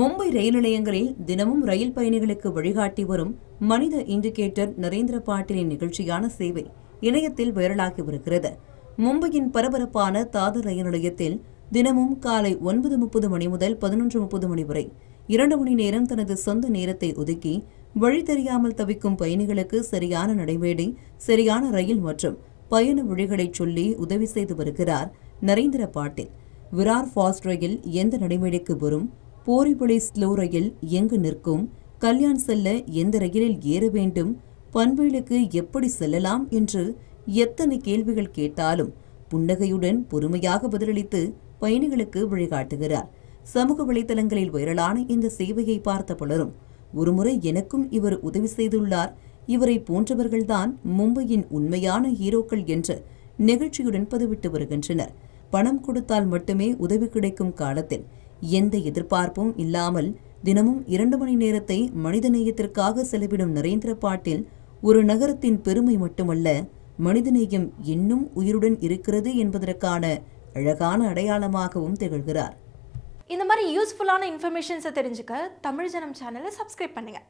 மும்பை ரயில் நிலையங்களில் தினமும் ரயில் பயணிகளுக்கு வழிகாட்டி வரும் மனித இண்டிகேட்டர் நரேந்திர பாட்டீலின் நிகழ்ச்சியான சேவை இணையத்தில் வைரலாகி வருகிறது. மும்பையின் பரபரப்பான தாதர் ரயில் நிலையத்தில் தினமும் காலை 9:30 மணி முதல் 11:30 மணி வரை 2 மணி நேரம் தனது சொந்த நேரத்தை ஒதுக்கி வழி தெரியாமல் தவிக்கும் பயணிகளுக்கு சரியான நடைமேடை, சரியான ரயில் மற்றும் பயண வழிகளை சொல்லி உதவி செய்து வருகிறார் நரேந்திர பாட்டீல். விரார் ஃபாஸ்ட் ரயில் எந்த நடைமேடைக்கு வரும், போரிவழி ஸ்லோ ரயில் எங்கு நிற்கும், கல்யாண் செல்ல எந்த ரயிலில் ஏற வேண்டும், பன்வேலுக்கு எப்படி செல்லலாம் என்று எத்தனை கேள்விகள் கேட்டாலும் புன்னகையுடன் பொறுமையாக பதிலளித்து பயணிகளுக்கு வழிகாட்டுகிறார். சமூக வலைதளங்களில் வைரலான இந்த சேவையை பார்த்த பலரும், ஒருமுறை எனக்கும் இவர் உதவி செய்துள்ளார், இவரை போன்றவர்கள்தான் மும்பையின் உண்மையான ஹீரோக்கள் என்று நெகிழ்ச்சியுடன் பதிவிட்டு வருகின்றனர். பணம் கொடுத்தால் மட்டுமே உதவி கிடைக்கும் காலத்தில் எந்த எதிர்பார்ப்பும் இல்லாமல் தினமும் 2 மணி நேரத்தை மனிதநேயத்திற்காக செலவிடும் நரேந்திர பாட்டீல் ஒரு நகரத்தின் பெருமை மட்டுமல்ல, மனிதநேயம் இன்னும் உயிருடன் இருக்கிறது என்பதற்கான அழகான அடையாளமாகவும் திகழ்கிறார். இந்த மாதிரி யூஸ்ஃபுல்லான இன்ஃபர்மேஷன்ஸை தெரிஞ்சுக்க தமிழ் ஜனம் சேனலை சப்ஸ்கிரைப் பண்ணுங்க.